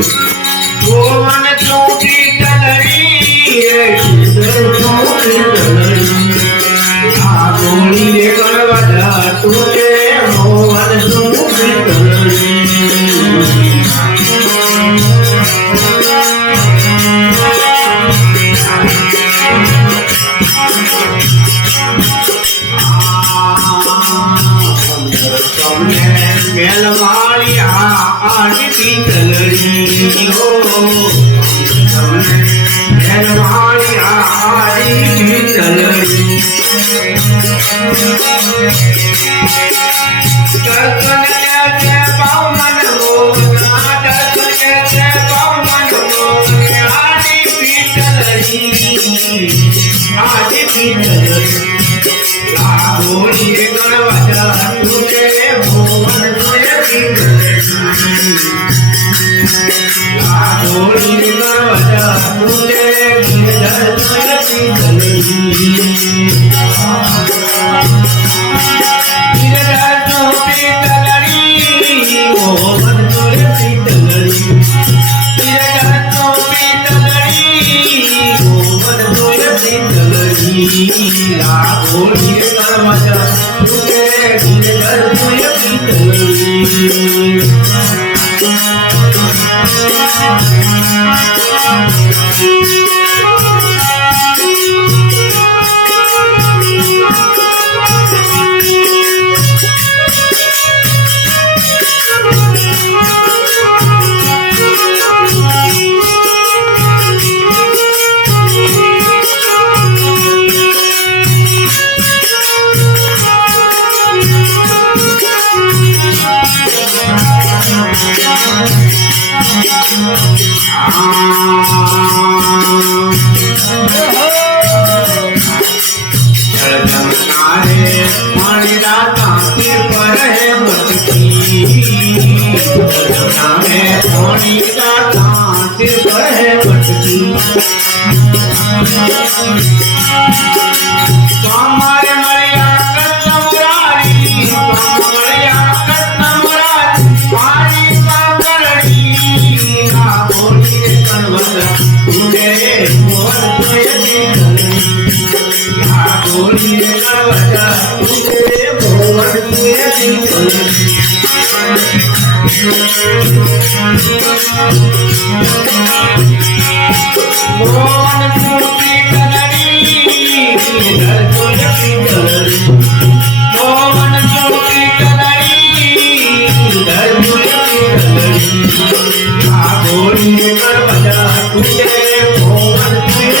मोहन चौकी तलरी गोली रे गणवदा तुझे मोहन चौकी तलरी मेलवाड़िया आरती तलरी हो मेलवाड़िया आरती तलरी दर्शन के पावन मोहना दर्शन के पावन मोहना आरती तलरी गोली गणवदा तुझे मोहन गोली गणवदा तुझे मोहन गोली गणवदा तुझे मोहन चौकी तलरी मोहन चौकी तलरी गोली गणवदा तुझे मोहन चौकी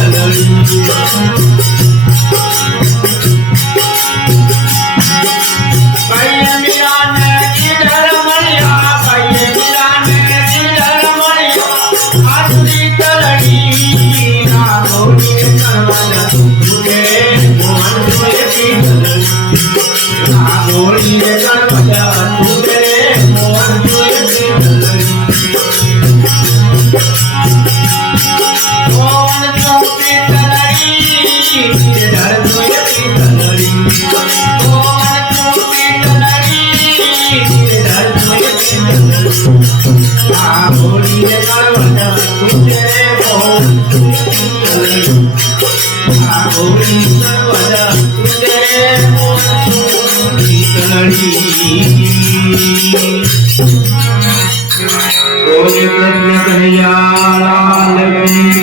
तलरी बोले कृष्ण कन्हैया लाल की